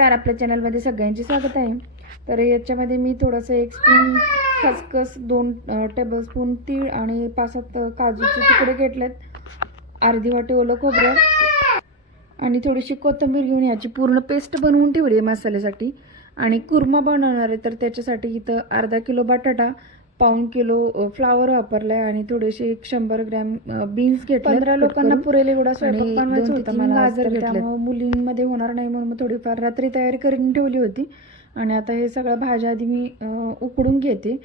नमस्कार आपल्या चॅनलमध्ये सगळ्यांचे स्वागत आहे. तर याच्यामध्ये मी थोडंसं एक स्पून खसखस दोन टेबलस्पून तीळ आणि पाच सात काजूचे तुकडे घेतलेत. अर्धी वाटी ओलं खोबरं आणि थोडीशी कोथिंबीर घेऊन याची पूर्ण पेस्ट बनवून ठेवली आहे मसाल्यासाठी. आणि कुर्मा बनवणार आहे तर त्याच्यासाठी इथं अर्धा किलो बटाटा पाऊण किलो फ्लावर वापरलाय आणि थोडेसे एक शंभर ग्रॅम बीन्स घेतले पंधरा लोकांना पुरेल एवढा गाजर मुलींमध्ये होणार नाही म्हणून थोडीफार रात्री तयारी करून ठेवली होती. आणि आता हे सगळ्या भाज्या आधी मी उकडून घेते.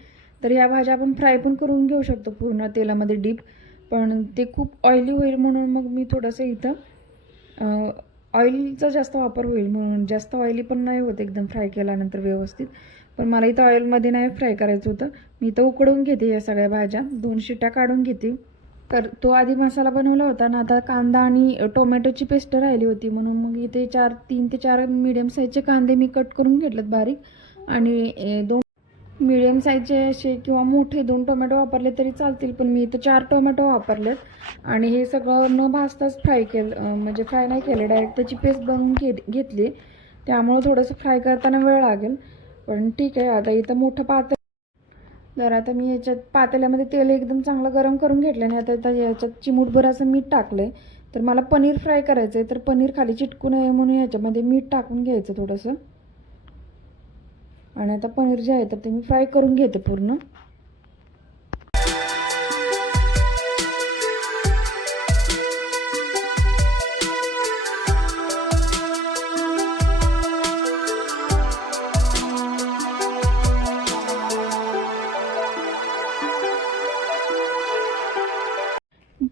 तर ह्या भाज्या आपण फ्राय पण करून घेऊ शकतो पूर्ण तेलामध्ये डीप पण ते खूप ऑइली होईल म्हणून मग मी थोडंसं इथं ऑइलचा जास्त वापर होईल म्हणून जास्त ऑइली पण नाही होत एकदम फ्राय केल्यानंतर व्यवस्थित. पण मला इथं ऑइलमध्ये नाही फ्राय करायचं होतं. मी इथं उकडून घेते या सगळ्या भाज्या. दोन शिट्या काढून घेते. तर तो आधी मसाला बनवला होता ना आता कांदा आणि टोमॅटोची पेस्ट राहिली होती. म्हणून मग इथे चार तीन ते चार मिडियम साईजचे कांदे मी कट करून घेतलेत बारीक. आणि दोन मिडियम साईजचे असे किंवा मोठे दोन टोमॅटो वापरले तरी चालतील पण मी इथं चार टोमॅटो वापरलेत. आणि हे सगळं न भाजताच फ्राय केलं म्हणजे फ्राय नाही केलं डायरेक्ट त्याची पेस्ट बनवून घेत घेतली. त्यामुळं थोडंसं फ्राय करताना वेळ लागेल. पण ठीक आहे आता इथं मोठं पातेल तर आता मी याच्यात पातेल्यामध्ये तेल एकदम चांगलं गरम करून घेतलं आणि आता आता याच्यात चिमूटभर असं मीठ टाकलं आहे तर मला पनीर फ्राय करायचं आहे तर पनीर खाली चिटकू नये म्हणून ह्याच्यामध्ये मीठ टाकून घ्यायचं थोडंसं. आणि आता पनीर जे आहे तर ते मी फ्राय करून घेते पूर्ण.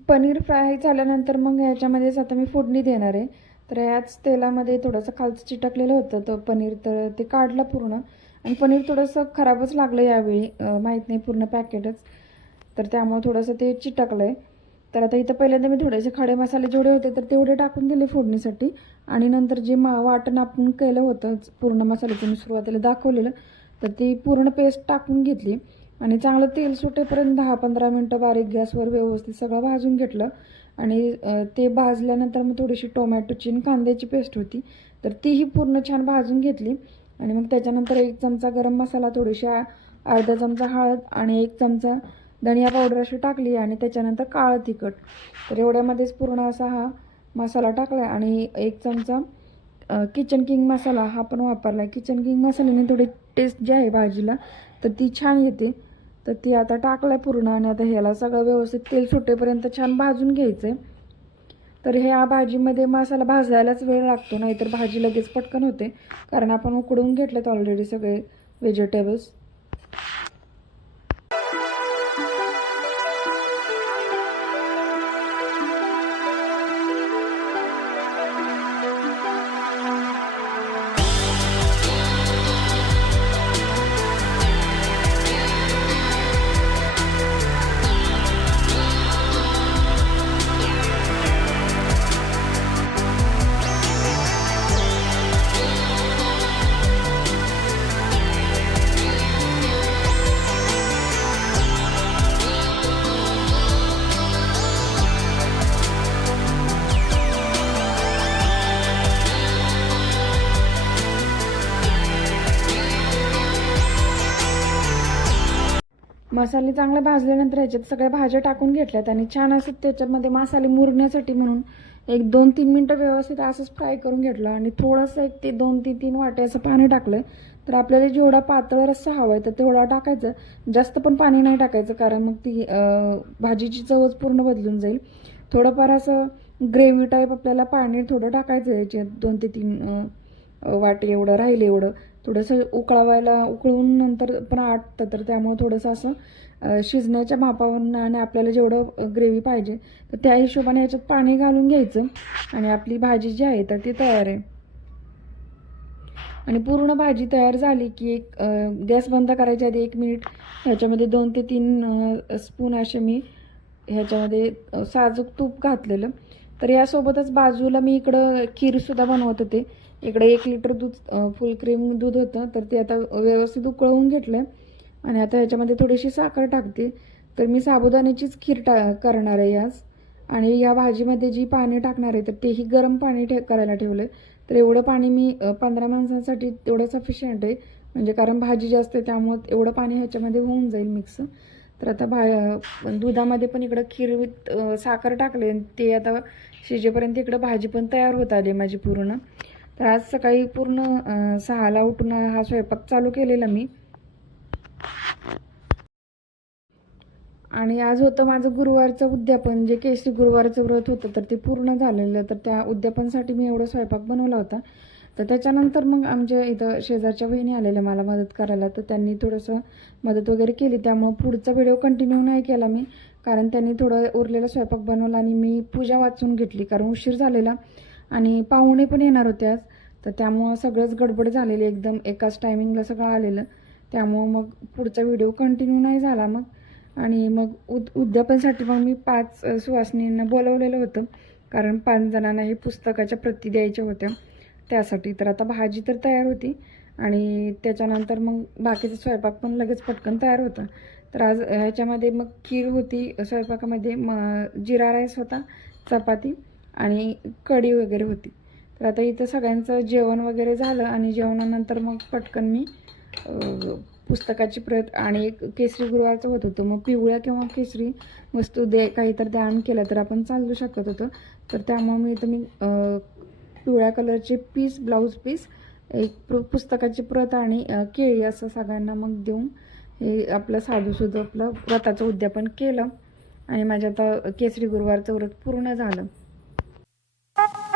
पनीर फ्राय झाल्यानंतर मग ह्याच्यामध्येच आता मी फोडणी देणार आहे. तर याच तेलामध्ये थोडंसं खालचं चिटकलेलं होतं तर पनीर तर ते काढलं पूर्ण. आणि पनीर थोडंसं खराबच लागलं यावेळी. माहीत नाही पूर्ण पॅकेटच. तर त्यामुळे थोडंसं ते चिटकलं आहे तर आता इथं पहिल्यांदा मी थोडेसे खडे मसाले जेवढे होते तर तेवढे टाकून दिले फोडणीसाठी. आणि नंतर जे मा वाटण आपण केलं होतं पूर्ण मसाल्याचं मी सुरुवातीला दाखवलेलं तर ती पूर्ण पेस्ट टाकून घेतली. आणि चांगलं तेल सुटेपर्यंत दहा पंधरा मिनटं बारीक गॅसवर व्यवस्थित सगळं भाजून घेतलं. आणि ते भाजल्यानंतर मग थोडीशी टोमॅटोची आणि कांद्याची पेस्ट होती. तर तीही पूर्ण छान भाजून घेतली. आणि मग त्याच्यानंतर एक चमचा गरम मसाला थोडीशी अर्धा चमचा हळद आणि एक चमचा धनिया पावडर अशी टाकली आणि त्याच्यानंतर काळं तिखट. तर एवढ्यामध्येच पूर्ण असा हा मसाला टाकला आणि एक चमचा किचन किंग मसाला हा पण वापरला आहे किचन किंग मसाल्याने थोडी टेस्ट जी आहे भाजीला तर ती छान येते. तर ती आता टाकलं आहे पूर्ण आणि आता ह्याला सगळं व्यवस्थित तेल सुटेपर्यंत छान भाजून घ्यायचं आहे तर ह्या भाजीमध्ये मसाला भाजायलाच वेळ लागतो नाहीतर भाजी लगेच पटकन होते. कारण आपण उकडून घेतलेत ऑलरेडी सगळे व्हेजिटेबल्स मसाले चांगले भाजल्यानंतर ह्याच्यात सगळ्या भाज्या टाकून घेतल्यात आणि छान असं त्याच्यामध्ये मसाले मुरण्यासाठी म्हणून एक दोन तीन मिनटं व्यवस्थित असंच फ्राय करून घेतलं. आणि थोडंसं एक ते दोन तीन तीन वाटे असं पाणी टाकलं. तर आपल्याला जेवढा पातळ रस्सा हवा आहे तर तेवढा टाकायचं. जास्त पण पाणी नाही टाकायचं कारण मग ती भाजीची चवच पूर्ण बदलून जाईल. थोडंफार असं ग्रेव्ही टाईप आपल्याला पाणी थोडं टाकायचं याच्यात दोन ते तीन वाटे एवढं राहिले एवढं. थोडंसं उकळवायला उकळून नंतर पण आटतं. तर त्यामुळं थोडंसं असं शिजण्याच्या मापावरून आणि आपल्याला जेवढं ग्रेव्ही पाहिजे तर त्या हिशोबाने याच्यात पाणी घालून घ्यायचं आणि आपली भाजी जी आहे तर ती तयार आहे. आणि पूर्ण भाजी तयार झाली की एक गॅस बंद करायच्या आधी एक मिनिट ह्याच्यामध्ये दोन ते तीन स्पून असे मी ह्याच्यामध्ये साजूक तूप घातलेलं. तर यासोबतच बाजूला मी इकडं खीरसुद्धा बनवत होते. इकडे एक लिटर दूध फुल क्रीम दूध होतं. तर ते आता व्यवस्थित उकळवून घेतलं आणि आता ह्याच्यामध्ये थोडीशी साखर टाकते. तर मी साबुदाण्याचीच खीर टा करणार आहे आज. आणि या भाजीमध्ये जी पाणी टाकणार आहे तर तेही गरम पाणी ठे करायला ठेवलं तर एवढं पाणी मी पंधरा माणसांसाठी तेवढं सफिशियंट आहे. म्हणजे कारण भाजी जास्त आहे त्यामुळं एवढं पाणी ह्याच्यामध्ये होऊन जाईल मिक्स तर आता भा दुधामध्ये पण इकडं खीर साखर टाकले आणि ते आता शिजेपर्यंत इकडं भाजी पण तयार होत आली माझी पूर्ण. तर आज सकाळी पूर्ण सहाला उठून हा स्वयंपाक चालू केलेला मी. आणि आज होतं माझं गुरुवारचं उद्यापन जे केसरी गुरुवारचं व्रत होतं तर ते पूर्ण झालेलं. तर त्या उद्यापनसाठी मी एवढा स्वयंपाक बनवला होता. तर त्याच्यानंतर मग आमच्या इथं शेजारच्या बहिणी आलेल्या मला मदत करायला. तर त्यांनी थोडंसं मदत वगैरे केली. त्यामुळं पुढचा व्हिडिओ कंटिन्यू नाही केला मी. कारण त्यांनी थोडं उरलेला स्वयंपाक बनवला आणि मी पूजा वाचून घेतली. कारण उशीर झालेला. आणि पाहुणे पण येणार होते आज. तर त्यामुळं सगळंच गडबड झालेली एकदम एकाच टायमिंगला सगळं आलेलं. त्यामुळं मग पुढचा व्हिडिओ कंटिन्यू नाही झाला मग. आणि मग उद उद्यापनसाठी मग मी पाच सुवासिनींना बोलवलेलं होतं. कारण पाच जणांना हे पुस्तकाच्या प्रती द्यायच्या होत्या. त्यासाठी तर आता भाजी तर तयार होती. आणि त्याच्यानंतर मग बाकीचा स्वयंपाक पण लगेच पटकन तयार होता. तर आज ह्याच्यामध्ये मग खीर होती स्वयंपाकामध्ये म जिरा राईस होता चपाती. आणि कढी वगैरे होती. तर आता इथं सगळ्यांचं जेवण वगैरे झालं आणि जेवणानंतर मग पटकन मी पुस्तकाची प्रत आणि एक केसरी गुरुवारचं होत होतं. मग पिवळ्या किंवा केसरी वस्तू दे काही तर दान केलं तर आपण चालू शकत होतं. तर त्यामुळे मी इथं मी पिवळ्या कलरचे पीस ब्लाऊज पीस एक प्र पुस्तकाची प्रत आणि केळी असं सगळ्यांना मग देऊन हे आपलं साधूसुधू आपलं व्रताचं उद्यापन केलं. आणि माझ्या आता केसरी गुरुवारचं व्रत पूर्ण झालं. you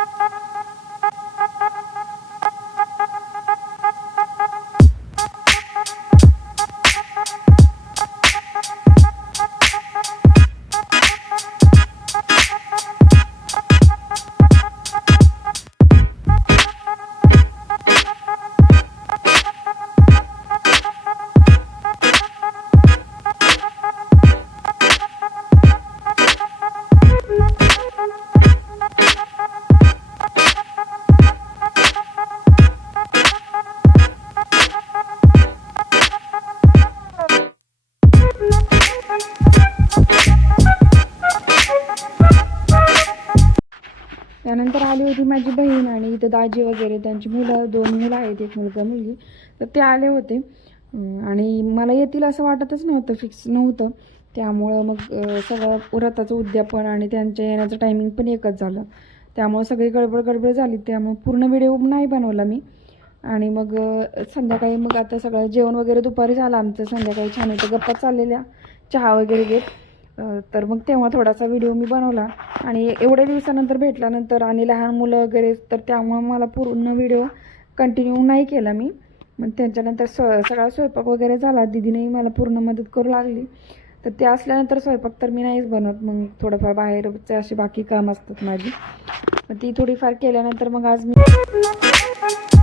इथं दाजी वगैरे त्यांची मुलं दोन मुलं आहेत एक मुलगा मुलगी. तर ते आले होते. आणि मला येतील असं वाटतच नव्हतं फिक्स नव्हतं. त्यामुळं मग सगळं व्रताचं उद्यापन आणि त्यांच्या येण्याचं टायमिंग पण एकच झालं. त्यामुळं सगळी गडबड गडबड झाली. त्यामुळं पूर्ण व्हिडिओ नाही बनवला मी. आणि मग संध्याकाळी मग आता सगळं जेवण वगैरे दुपारी झालं आमचं. संध्याकाळी छान होतं. गप्पा चाललेल्या. चहा वगैरे घेत. तर मग तेव्हा थोडासा व्हिडिओ मी बनवला. आणि एवढ्या दिवसानंतर भेटल्यानंतर आणि लहान मुलं वगैरे तर त्यामुळं मला पूर्ण व्हिडिओ कंटिन्यू नाही केला मी. मग त्याच्यानंतर स्व सगळा स्वयंपाक वगैरे झाला. दिदीनेही मला पूर्ण मदत करू लागली. तर ते असल्यानंतर स्वयंपाक तर मी नाहीच बनवत. मग थोडंफार बाहेरचे अशी बाकी काम असतात माझी. मग ती थोडीफार केल्यानंतर मग आज मी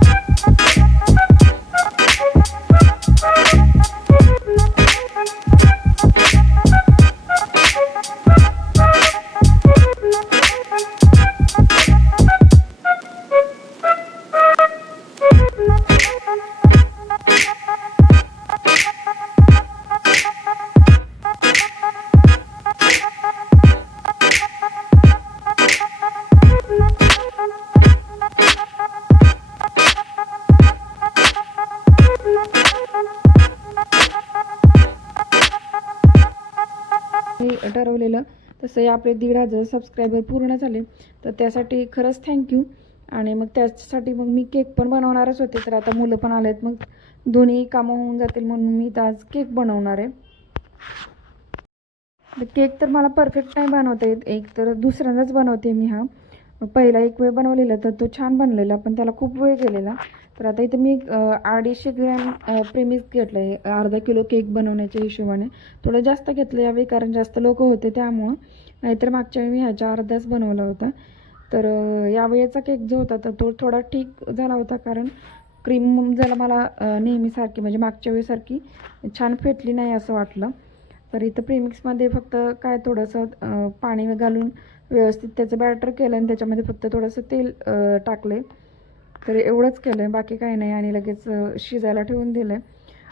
लावलेलं ठरवलेलं तसंही आपले दीड हजार सबस्क्रायबर पूर्ण झाले. तर त्यासाठी खरंच थँक्यू आणि मग त्याच्यासाठी मग मी केक पण बनवणारच होते. तर आता मुलं पण आले आहेत मग दोन्ही कामं होऊन जातील म्हणून मी तर आज केक बनवणार आहे. तर केक तर मला परफेक्ट नाही बनवता येत. एक तर दुसऱ्यांदाच बनवते मी हा. पहिला एक वेळ बनवलेला तर तो छान बनलेला पण त्याला खूप वेळ गेलेला. तर आता इथं मी अडीचशे ग्रॅम प्रेमिक्स घेतलं आहे. अर्धा किलो केक बनवण्याच्या हिशोबाने. थोडं जास्त घेतलं यावेळी कारण जास्त लोक होते त्यामुळं. नाहीतर मागच्या वेळी मी ह्याच्या अर्धाच बनवला होता. तर यावेळेचा केक जो होता तर तो थोडा ठीक झाला होता कारण क्रीम जरा मला नेहमीसारखी म्हणजे मागच्या वेळेसारखी छान फेटली नाही असं वाटलं. तर इथं प्रेमिक्समध्ये फक्त काय थोडंसं पाणी घालून व्यवस्थित त्याचं बॅटर केलं आणि त्याच्यामध्ये फक्त थोडंसं तेल टाकले तर एवढंच केलं आहे बाकी काही नाही. आणि लगेच शिजायला ठेवून दिलं आहे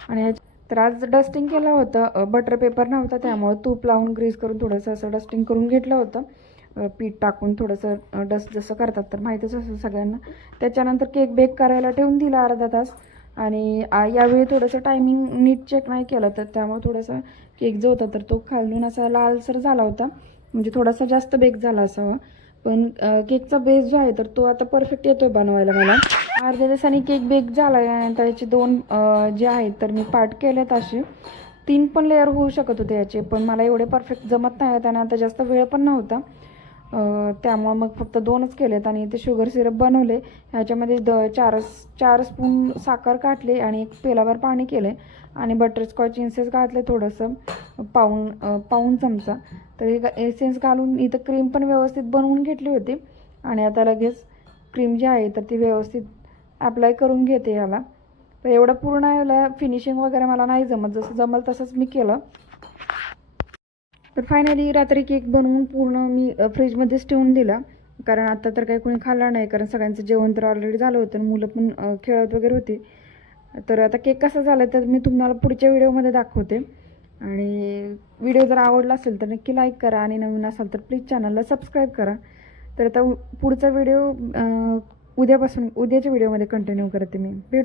आणि तर आज डस्टिंग केलं होतं. बटर पेपर नव्हता त्यामुळं तूप लावून ग्रीस करून थोडंसं असं डस्टिंग करून घेतलं होतं. पीठ टाकून थोडंसं डस्ट जसं करतात तर माहीतच असं सगळ्यांना. त्याच्यानंतर केक बेक करायला ठेवून दिला अर्धा तास. आणि यावेळी थोडंसं टायमिंग नीट चेक नाही केलं तर त्यामुळे थोडासा केक जो होता तर तो खालून असा लालसर झाला होता. म्हणजे थोडासा जास्त बेक झाला असावा. पण केकचा बेस जो आहे तर तो आता परफेक्ट येतोय बनवायला मला. अर्ध्या दिवसांनी केक बेक झाला आणि त्याचे दोन जे आहेत तर मी पार्ट केलेत असे. तीन पण लेअर होऊ शकत होते याचे पण मला एवढे परफेक्ट जमत नाही आहेत आणि आता जास्त वेळ पण नव्हता. त्यामुळं मग फक्त दोनच केलेत आणि ते शुगर सिरप बनवले. ह्याच्यामध्ये द चार चार स्पून साखर काटले आणि एक पेलाभर पाणी केले. आणि बटरस्कॉच इन्सेस घातले थोडंसं पाऊन पाऊन चमचा. तर हे एसेन्स घालून इथं क्रीम पण व्यवस्थित बनवून घेतली होती. आणि आता लगेच क्रीम जी आहे तर ती व्यवस्थित अप्लाय करून घेते ह्याला तर एवढं पूर्ण याला फिनिशिंग वगैरे मला नाही जमत. जसं जमल तसंच मी केलं. तर फायनली रात्री केक बनवून पूर्ण मी फ्रीजमध्येच ठेवून दिला. कारण आता तर काही कोणी खाल्लं नाही कारण सगळ्यांचं जेवण तर ऑलरेडी झालं होतं आणि मुलं पण खेळत वगैरे होती. तर आता केक कसा झाला तर मी तुम्हाला पुढच्या व्हिडिओमध्ये दाखवते. आणि व्हिडिओ जर आवडला असेल तर नक्की लाईक करा आणि नवीन असाल तर प्लीज चॅनलला सबस्क्राईब करा. तर आता पुढचा व्हिडिओ उद्यापासून उद्याच्या व्हिडिओमध्ये कंटिन्यू करते मी. भेट